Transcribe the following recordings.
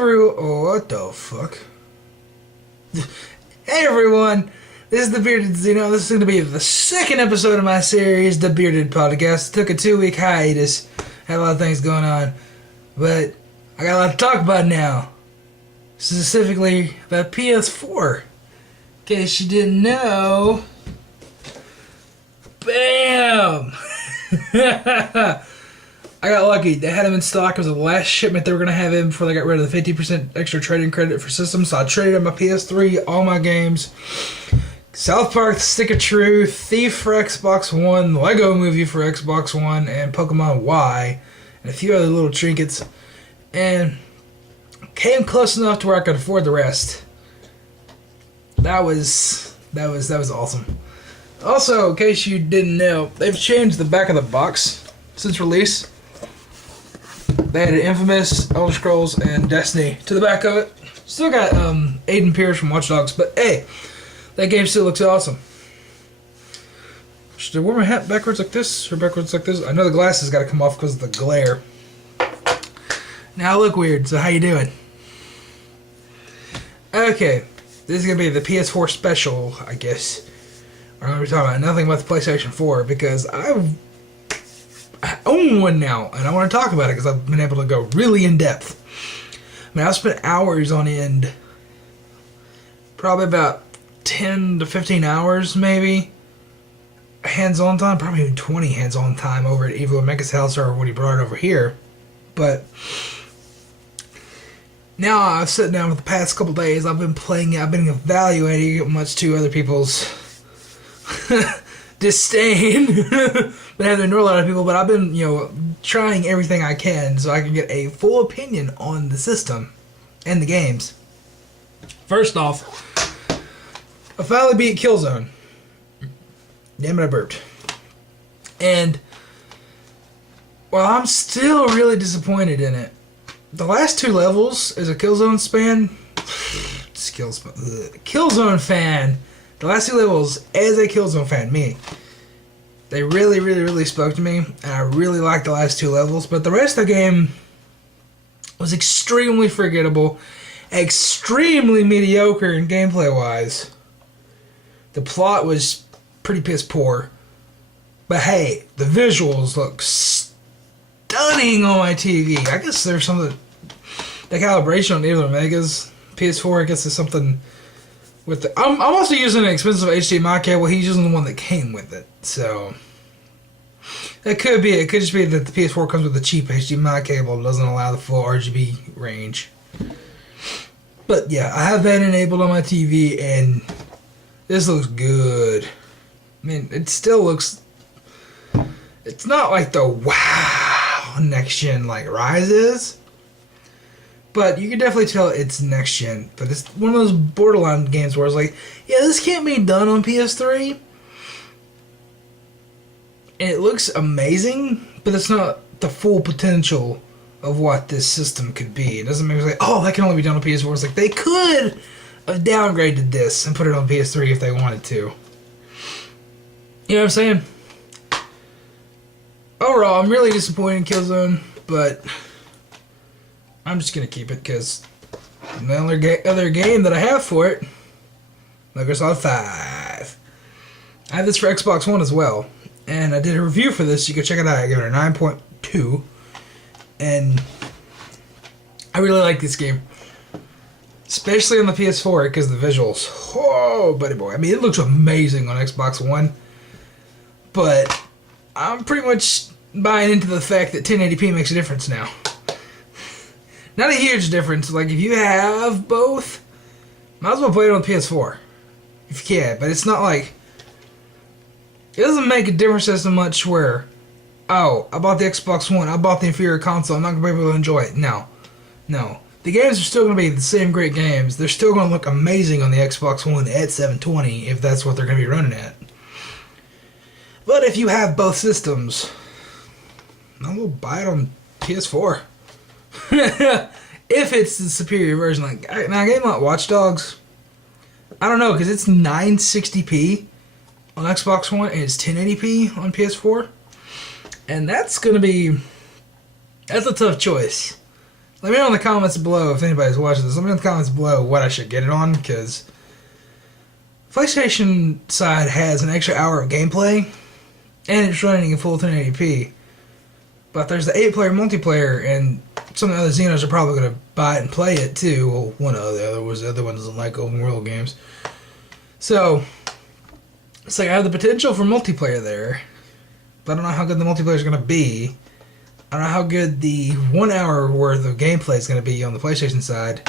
What the fuck? Hey everyone, this is the Bearded Zeno. This is going to be the second episode of my series, The Bearded Podcast. Took a 2-week hiatus. Had a lot of things going on. But I got a lot to talk about now. Specifically about PS4. In case you didn't know. Bam! I got lucky. They had them in stock. It was the last shipment they were going to have in before they got rid of the 50% extra trading credit for systems. So I traded in my PS3, all my games. South Park, The Stick of Truth, Thief for Xbox One, Lego Movie for Xbox One, and Pokemon Y, and a few other little trinkets. And came close enough to where I could afford the rest. That was awesome. Also, in case you didn't know, they've changed the back of the box since release. They added Infamous, Elder Scrolls, and Destiny to the back of it. Still got Aiden Pierce from Watch Dogs, but hey, that game still looks awesome. Should I wear my hat backwards like this or backwards like this? I know the glasses got to come off because of the glare. Now I look weird, so how you doing? Okay, this is going to be the PS4 special, I guess. We're going to be talking about nothing but the PlayStation 4 because I own one now, and I want to talk about it because I've been able to go really in depth. I mean, I've spent hours on end, probably about 10 to 15 hours, maybe, hands-on time, probably even 20 hands-on time over at Evo Mega's house or when he brought it over here. But now I've sat down for the past couple days, I've been playing it, I've been evaluating it, much to other people's disdain. Been having to ignore a lot of people, but I've been, trying everything I can so I can get a full opinion on the system and the games. First off, I finally beat Killzone. Damn it, I burped. And while I'm still really disappointed in it, the last two levels as a Killzone fan, the last two levels as a Killzone fan, they really spoke to me, and I really liked the last two levels, but the rest of the game was extremely forgettable, extremely mediocre in gameplay-wise. The plot was pretty piss poor, but hey, the visuals look stunning on my TV. I guess there's some of the calibration on Evo Mega's PS4, I guess there's something with the, I'm also using an expensive HDMI cable. He's using the one that came with it, so that could be it. It could just be that the PS4 comes with a cheap HDMI cable and doesn't allow the full RGB range. But yeah, I have that enabled on my TV, and this looks good. I mean, it still looks, it's not like the wow next gen like Rise is, but you can definitely tell it's next gen. But it's one of those borderline games where it's like, yeah, this can't be done on PS3. And it looks amazing, but it's not the full potential of what this system could be. It doesn't make me like, oh, that can only be done on PS4. It's like, they could have downgraded this and put it on PS3 if they wanted to. You know what I'm saying? Overall, I'm really disappointed in Killzone, but I'm just going to keep it because the other game that I have for it, Metal Gear Solid 5. I have this for Xbox One as well, and I did a review for this. You can check it out. I gave it a 9.2, and I really like this game, especially on the PS4 because the visuals. Oh, buddy boy. I mean, it looks amazing on Xbox One, but I'm pretty much buying into the fact that 1080p makes a difference now. Not a huge difference. Like, if you have both, might as well play it on PS4. If you can. But it's not like, it doesn't make a difference as much where, oh, I bought the Xbox One, I bought the inferior console, I'm not going to be able to enjoy it. No. The games are still going to be the same great games. They're still going to look amazing on the Xbox One at 720 if that's what they're going to be running at. But if you have both systems, I will buy it on PS4. If it's the superior version. Like, now a game like Watch Dogs, I don't know, because it's 960p on Xbox One and it's 1080p on PS4. And that's a tough choice. Let me know in the comments below if anybody's watching this. Let me know in the comments below what I should get it on, because PlayStation side has an extra hour of gameplay, and it's running in full 1080p. But there's the 8-player multiplayer, and some of the other Xenos are probably going to buy it and play it too. Well, one of the other was the other one doesn't like open world games. So, it's like I have the potential for multiplayer there, but I don't know how good the multiplayer is going to be. I don't know how good the 1 hour worth of gameplay is going to be on the PlayStation side.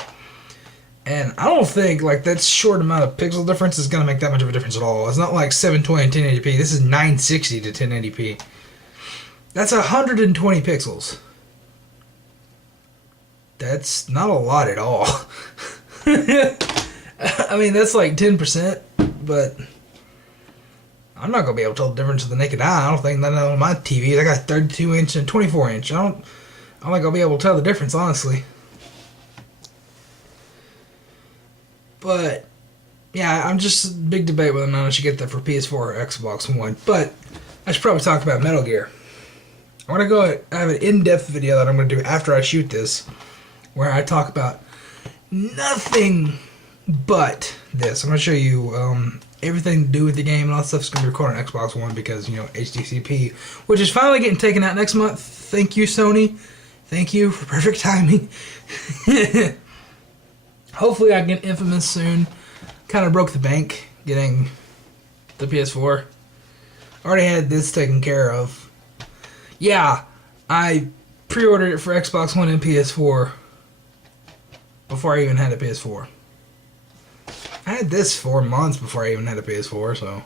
And I don't think like that short amount of pixel difference is going to make that much of a difference at all. It's not like 720 and 1080p. This is 960 to 1080p. That's 120 pixels. That's not a lot at all. I mean, that's like 10%, but I'm not going to be able to tell the difference with the naked eye. I don't think that on my TV. I got 32 inch and 24 inch. I don't think I'll be able to tell the difference, honestly. But, yeah, I'm just a big debate whether or not I should get that for PS4 or Xbox One. But I should probably talk about Metal Gear. I want to go. I have an in-depth video that I'm going to do after I shoot this, where I talk about nothing but this. I'm going to show you everything to do with the game, and all that stuff's going to be recorded on Xbox One because, you know, HDCP, which is finally getting taken out next month. Thank you, Sony. Thank you for perfect timing. Hopefully I get Infamous soon. Kind of broke the bank getting the PS4. Already had this taken care of. Yeah, I pre-ordered it for Xbox One and PS4 before I even had a PS4. I had this 4 months before I even had a PS4, so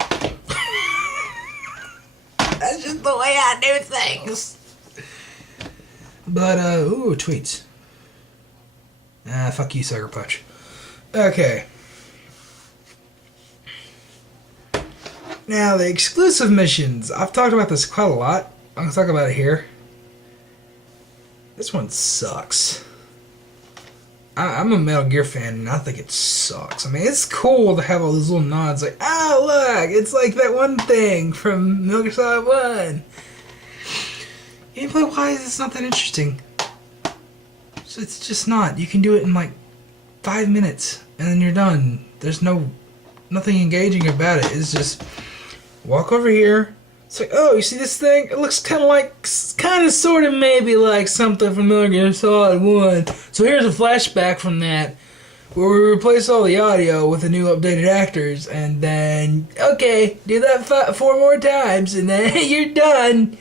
that's just the way I do things. But, ooh, tweets. Ah, fuck you, Sucker Punch. Okay. Now, the exclusive missions. I've talked about this quite a lot. I'm going to talk about it here. This one sucks. I'm a Metal Gear fan, and I think it sucks. I mean, it's cool to have all those little nods, like, oh, look, it's like that one thing from Metal Gear Solid 1. Gameplay-wise, it's not that interesting. So it's just not. You can do it in, like, 5 minutes, and then you're done. There's nothing engaging about it. It's just, walk over here. It's like, oh, you see this thing? It looks kind of like, kind of sort of maybe like something from Metal Gear Solid 1. So here's a flashback from that, where we replace all the audio with the new updated actors, and then, okay, do that 4 more times, and then you're done.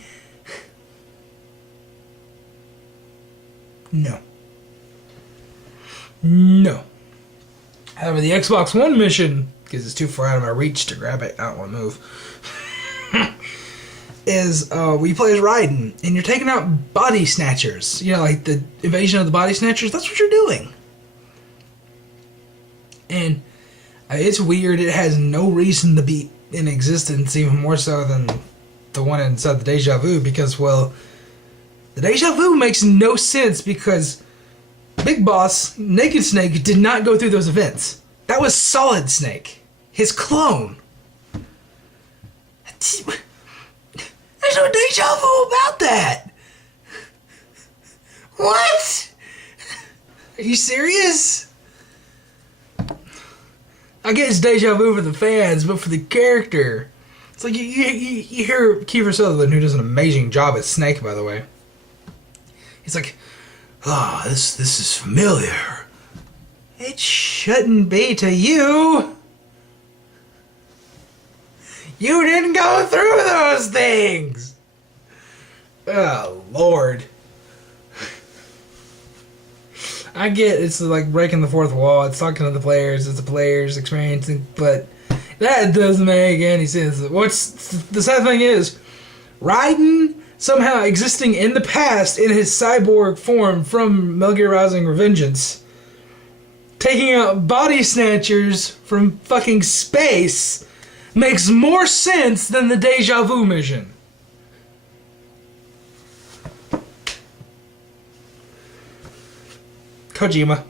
No. No. However, the Xbox One mission, because it's too far out of my reach to grab it, I don't want to move, is we play as Raiden, and you're taking out body snatchers. You know, like the invasion of the body snatchers. That's what you're doing. And it's weird. It has no reason to be in existence, even more so than the one inside the Deja Vu, because, well, the Deja Vu makes no sense because Big Boss, Naked Snake, did not go through those events. That was Solid Snake, his clone. There's no deja vu about that. What? Are you serious? I get it's deja vu for the fans, but for the character, it's like you hear Kiefer Sutherland, who does an amazing job as Snake, by the way. He's like, this is familiar. It shouldn't be to you. You didn't go through those things! Oh, Lord. I get it's like breaking the fourth wall, it's talking to the players, it's the players experiencing, but that doesn't make any sense. What's the sad thing is, Raiden somehow existing in the past in his cyborg form from Metal Gear Rising Revengeance, taking out body snatchers from fucking space, makes more sense than the Deja Vu mission. Kojima.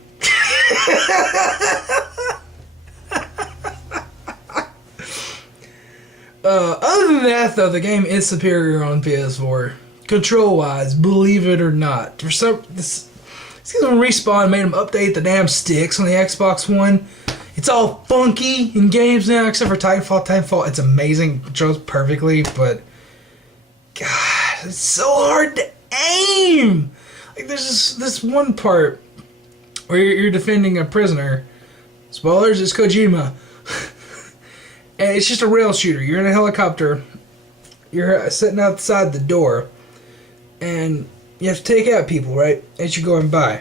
Other than that, though, the game is superior on PS4. Control-wise, believe it or not. It's because when Respawn made them update the damn sticks on the Xbox One. It's all funky in games now, except for Titanfall. Titanfall, it's amazing. It controls perfectly, but God, it's so hard to aim. Like there's this one part where you're defending a prisoner. Spoilers, it's Kojima. And it's just a rail shooter. You're in a helicopter. You're sitting outside the door. And you have to take out people, right? As you're going by.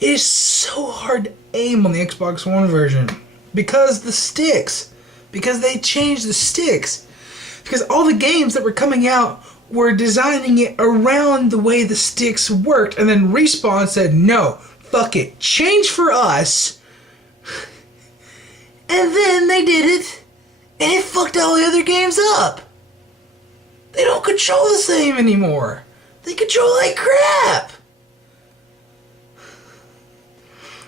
It is so hard to aim on the Xbox One version. Because the sticks. Because they changed the sticks. Because all the games that were coming out were designing it around the way the sticks worked. And then Respawn said, no, fuck it. Change for us. And then they did it. And it fucked all the other games up. They don't control the same anymore. They control like crap.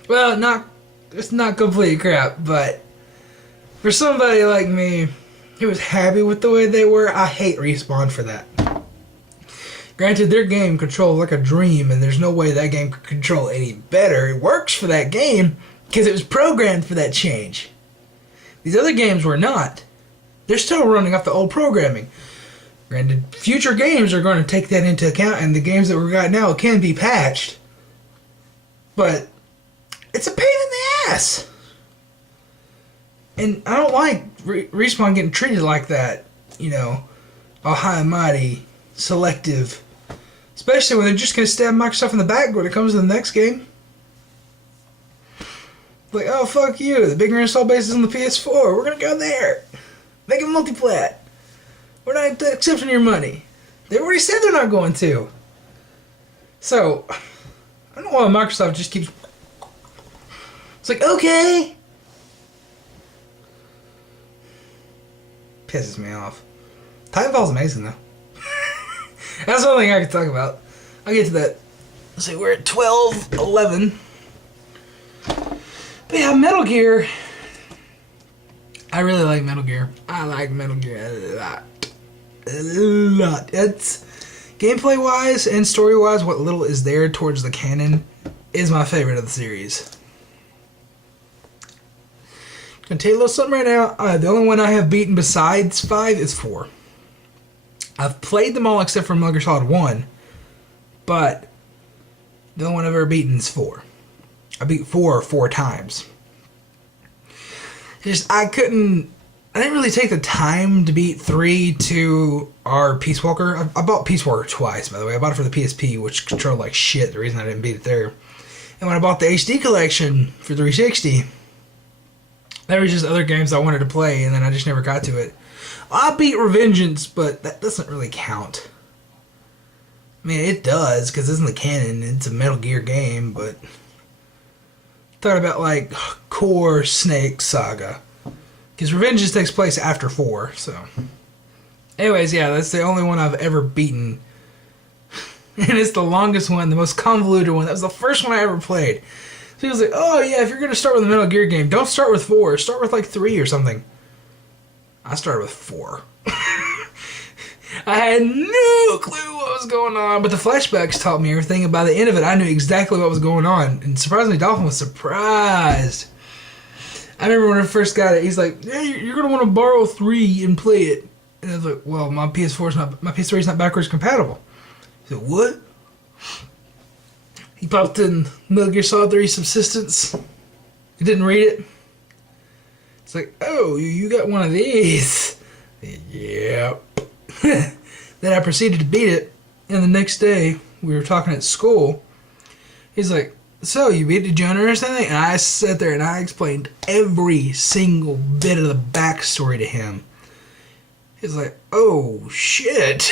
Well, it's not complete crap, but for somebody like me who was happy with the way they were, I hate Respawn for that. Granted, their game controls like a dream, and there's no way that game could control any better. It works for that game because it was programmed for that change. These other games were not. They're still running off the old programming. Granted, future games are going to take that into account, and the games that we got now can be patched. But it's a pain in the ass. And I don't like Respawn getting treated like that. You know, all high and mighty, selective. Especially when they're just going to stab Microsoft in the back when it comes to the next game. Like, oh, fuck you. The bigger install base is on the PS4. We're going to go there. Make it multiplat. We're not accepting your money. They already said they're not going to. So, I don't know why Microsoft just keeps... It's like, okay. Pisses me off. Titanfall's amazing, though. That's the only thing I can talk about. I'll get to that. Let's see, we're at 12:11. But yeah, Metal Gear. I really like Metal Gear. I like Metal Gear a lot. A lot. It's gameplay-wise and story-wise, what little is there towards the canon is my favorite of the series. Gonna tell you a little something right now. The only one I have beaten besides 5 is 4. I've played them all except for Metal Gear Solid 1, but the only one I've ever beaten is 4. I beat 4 times. I didn't really take the time to beat 3 to our Peace Walker. I bought Peace Walker twice, by the way. I bought it for the PSP, which controlled like shit, the reason I didn't beat it there. And when I bought the HD collection for 360, there was just other games I wanted to play, and then I just never got to it. I beat Revengeance, but that doesn't really count. I mean, it does, because it's in the canon. It's a Metal Gear game, but... thought about, like, Core Snake Saga. Because Revengeance takes place after 4, so... Anyways, yeah, that's the only one I've ever beaten. And it's the longest one, the most convoluted one. That was the first one I ever played. So he was like, oh, yeah, if you're going to start with a Metal Gear game, don't start with 4. Start with, like, 3 or something. I started with 4. I had no clue what was going on, but the flashbacks taught me everything, and by the end of it, I knew exactly what was going on, and surprisingly, Dolphin was surprised. I remember when I first got it, he's like, yeah, you're going to want to borrow 3 and play it. And I was like, well, my PS3 is not backwards compatible. He said, what? He popped in Metal Gear Solid 3 Subsistence. He didn't read it. It's like, oh, you got one of these. Yep. Then I proceeded to beat it, and the next day, we were talking at school. He's like, so, you beat it, did you understand anything? And I sat there and I explained every single bit of the backstory to him. He's like, oh, shit.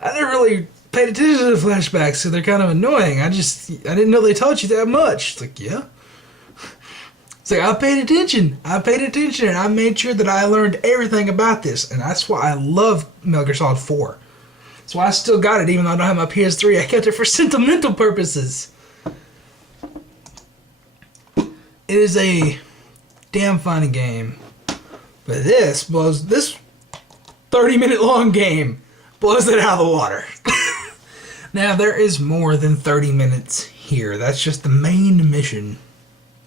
I never really paid attention to the flashbacks, so they're kind of annoying. I didn't know they taught you that much. It's like, yeah. It's like, I paid attention, and I made sure that I learned everything about this, and that's why I love Metal Gear Solid 4. That's why I still got it, even though I don't have my PS3. I kept it for sentimental purposes. It is a damn funny game, but this 30-minute long game blows it out of the water. Now, there is more than 30 minutes here. That's just the main mission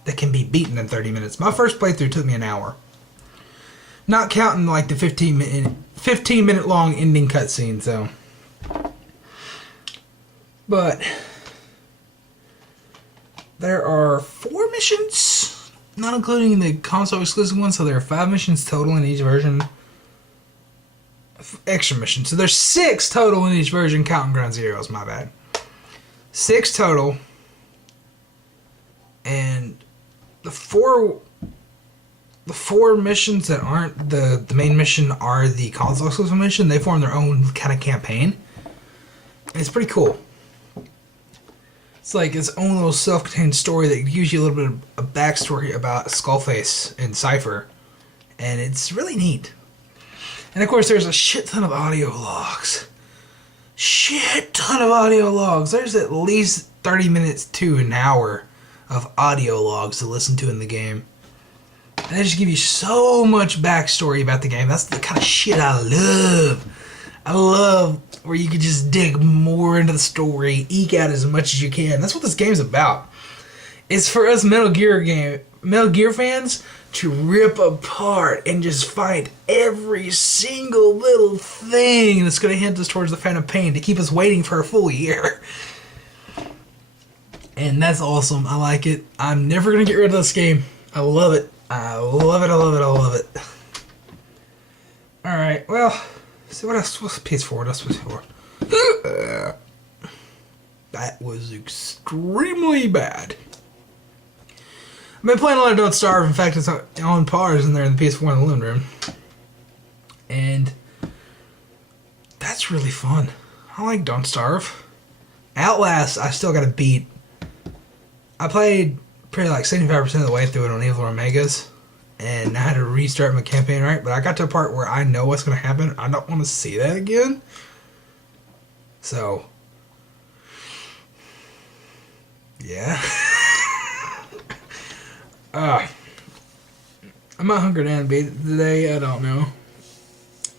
that can be beaten in 30 minutes. My first playthrough took me an hour. Not counting like the 15 minute long ending cutscene, so. But there are 4 missions, not including the console exclusive ones, so there are 5 missions total in each version. Extra missions. So there's 6 total in each version, counting Ground Zeroes, my bad. 6 total. And the four missions that aren't the main mission are the console exclusive mission. They form their own kind of campaign. And it's pretty cool. It's like its own little self-contained story that gives you a little bit of a backstory about Skullface and Cypher. And it's really neat. And of course there's a shit ton of audio logs. Shit ton of audio logs. There's at least 30 minutes to an hour of audio logs to listen to in the game. And they just give you so much backstory about the game. That's the kind of shit I love. I love where you can just dig more into the story, eke out as much as you can. That's what this game's about. It's for us Metal Gear fans to rip apart and just find every single little thing that's going to hint us towards the Phantom Pain to keep us waiting for a full year. And that's awesome. I like it. I'm never going to get rid of this game. I love it. I love it. I love it. I love it. Alright, well, see what else? What's PS4? What else was PS4? That was extremely bad. I've been playing a lot of Don't Starve. In fact, it's on pars in there in the PS4 in the living room. And that's really fun. I like Don't Starve. Outlast, I still got to beat. I played probably like 75% of the way through it on Evil Omegas. And I had to restart my campaign, right? But I got to a part where I know what's going to happen. I don't want to see that again. So, yeah. I might hunker down and beat it today. I don't know.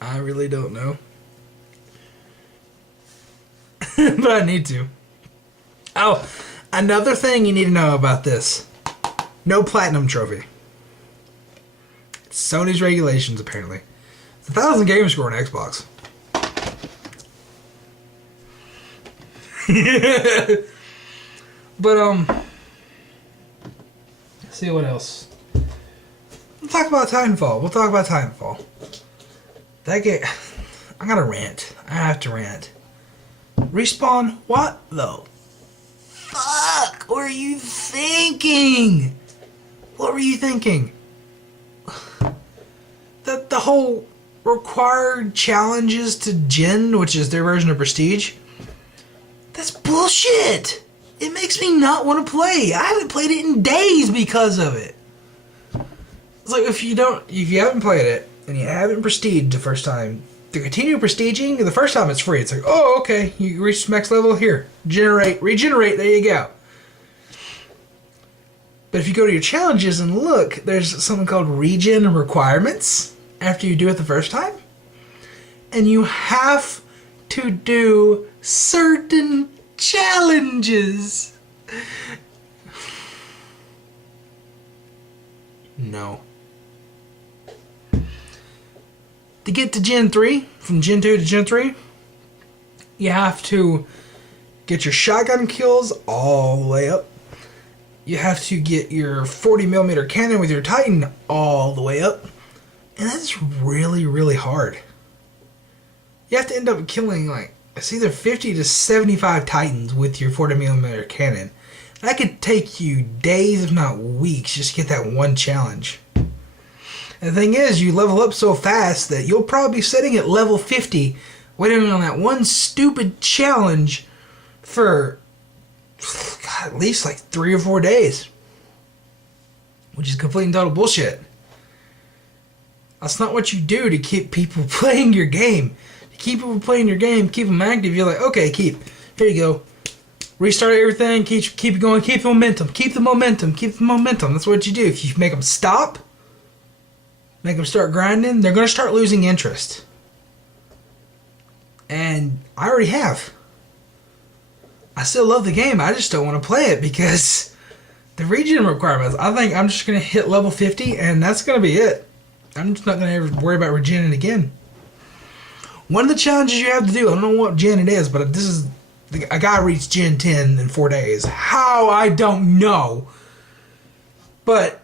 I really don't know. But I need to. Oh, another thing you need to know about this. No platinum trophy. It's Sony's regulations, apparently. It's 1,000 gamer score on Xbox. But, let's see what else. We'll talk about Titanfall. That game, I gotta rant. I have to rant. Respawn, what the fuck were you thinking? What were you thinking? The whole required challenges to Gen, which is their version of Prestige, that's bullshit. It makes me not want to play. I haven't played it in days because of it. It's like if you haven't played it and you haven't prestiged the first time, to continue prestiging, the first time it's free. It's like, oh, okay, you reached max level, here, regenerate, there you go. But if you go to your challenges and look, there's something called regen requirements after you do it the first time. And you have to do certain challenges. No. To get to Gen 3, from Gen 2 to Gen 3, you have to get your shotgun kills all the way up. You have to get your 40mm cannon with your Titan all the way up. And that's really, really hard. You have to end up killing, like, it's either 50 to 75 Titans with your 40mm cannon. That could take you days, if not weeks, just to get that one challenge. And the thing is, you level up so fast that you'll probably be sitting at level 50, waiting on that one stupid challenge for, God, at least like 3 or 4 days. Which is complete and total bullshit. That's not what you do to keep people playing your game. To keep people playing your game, keep them active, you're like, okay, here you go. Restart everything, keep it going, keep the momentum. That's what you do. If you make them stop, make them start grinding, they're going to start losing interest. And I already have. I still love the game. I just don't want to play it because the regen requirements. I think I'm just going to hit level 50 and that's going to be it. I'm just not going to ever worry about regening again. One of the challenges you have to do, I don't know what gen it is, but this is, a guy reached gen 10 in 4 days. How? I don't know. But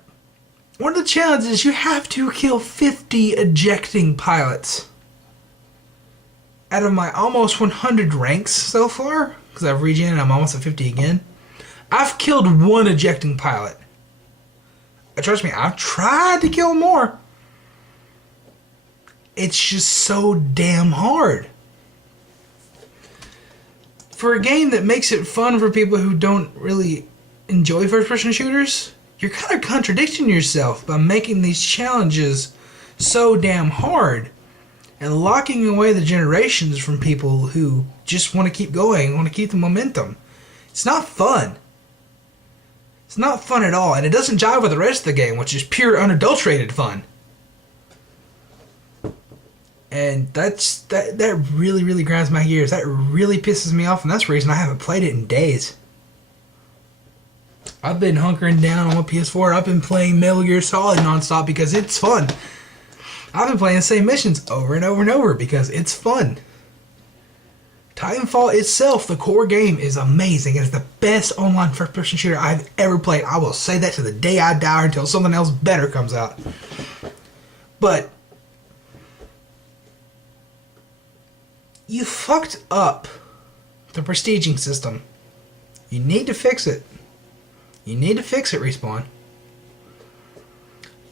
one of the challenges is you have to kill 50 ejecting pilots. Out of my almost 100 ranks so far, because I've regened and I'm almost at 50 again, I've killed one ejecting pilot. Trust me, I've tried to kill more. It's just so damn hard. For a game that makes it fun for people who don't really enjoy first-person shooters, you're kind of contradicting yourself by making these challenges so damn hard and locking away the generations from people who just want to keep going, want to keep the momentum. It's not fun. It's not fun at all, and it doesn't jive with the rest of the game, which is pure unadulterated fun. And that really, really grinds my gears. That really pisses me off, and that's the reason I haven't played it in days. I've been hunkering down on my PS4. I've been playing Metal Gear Solid nonstop because it's fun. I've been playing the same missions over and over and over because it's fun. Titanfall itself, the core game, is amazing. It's the best online first-person shooter I've ever played. I will say that to the day I die or until something else better comes out. But you fucked up the prestiging system. You need to fix it. You need to fix it, Respawn.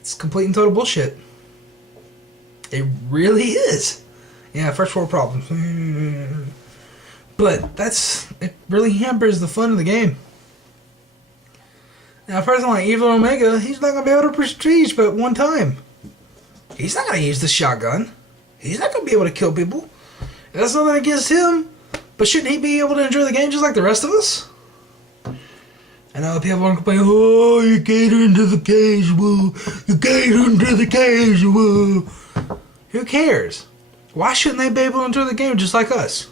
It's complete and total bullshit. It really is. Yeah, first world problems. But it really hampers the fun of the game. Now, a person like Evil Omega, he's not going to be able to prestige but one time. He's not going to use the shotgun. He's not going to be able to kill people. That's nothing against him, but shouldn't he be able to enjoy the game just like the rest of us? I know people want to complain, oh, you're catering to the casual. You're catering to the casual. Who cares? Why shouldn't they be able to enjoy the game just like us?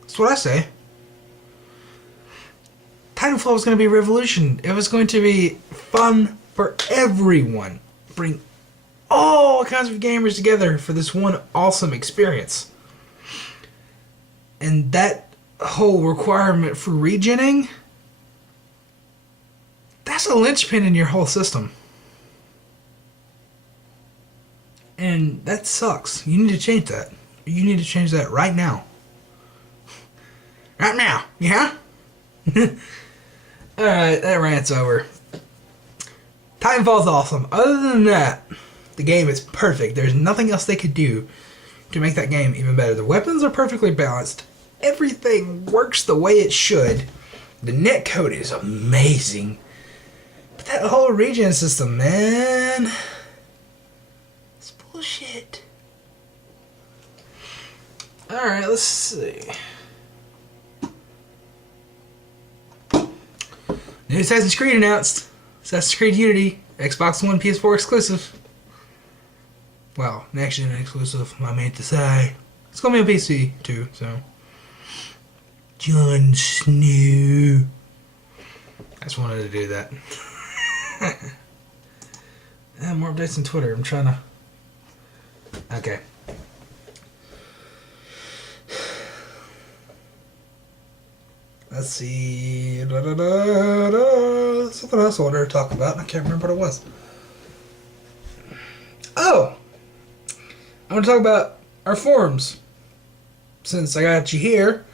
That's what I say. Titanfall was going to be a revolution. It was going to be fun for everyone. Bring all kinds of gamers together for this one awesome experience. And that whole requirement for regening, that's a linchpin in your whole system. And that sucks. You need to change that. You need to change that right now. Right now, yeah? Alright, that rant's over. Titanfall's awesome. Other than that, the game is perfect. There's nothing else they could do to make that game even better. The weapons are perfectly balanced. Everything works the way it should. The netcode is amazing. But that whole regen system, man, it's bullshit. Alright, let's see. New Assassin's Creed announced. Assassin's Creed Unity, Xbox One, PS4 exclusive. Well, next gen exclusive, I meant to say. It's gonna be on PC too, so. Jon Snow. I just wanted to do that. More updates on Twitter. I'm trying to. Okay. Let's see. Something else I wanted to talk about. I can't remember what it was. Oh! I want to talk about our forums. Since I got you here,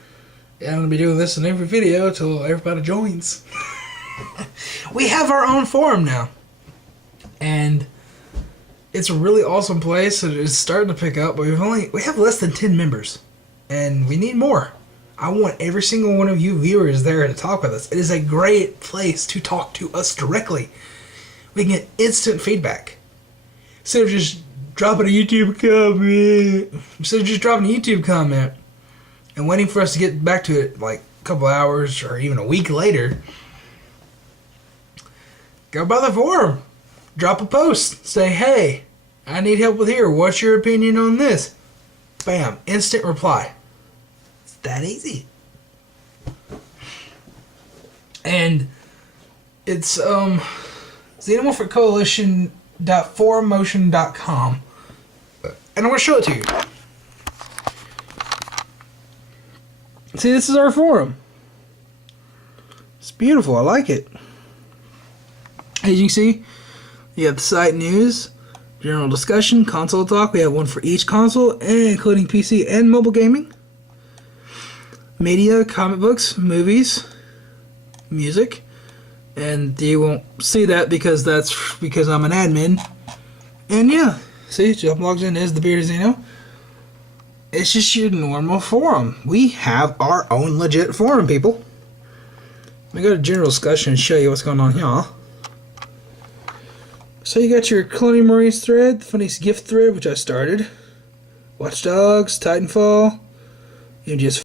I'm going to be doing this in every video until everybody joins. We have our own forum now. And it's a really awesome place. It's starting to pick up, but we have less than 10 members. And we need more. I want every single one of you viewers there to talk with us. It is a great place to talk to us directly. We can get instant feedback. Instead of just dropping a YouTube comment. And waiting for us to get back to it like a couple hours or even a week later. Go by the forum. Drop a post. Say, hey, I need help with here. What's your opinion on this? Bam. Instant reply. It's that easy. And it's xenomorphiccoalition.4motion.com. And I'm going to show it to you. See, this is our forum. It's beautiful. I like it. As you can see, you have the site news, general discussion, console talk. We have one for each console, including PC and mobile gaming. Media, comic books, movies, music. And you won't see that because I'm an admin. And yeah, see, Jump logs in as the Bearded Xeno. It's just your normal forum. We have our own legit forum, people. Let me go to general discussion and show you what's going on here. So you got your Colonial Marines thread, the funniest gift thread, which I started. Watch Dogs, Titanfall, MGSV.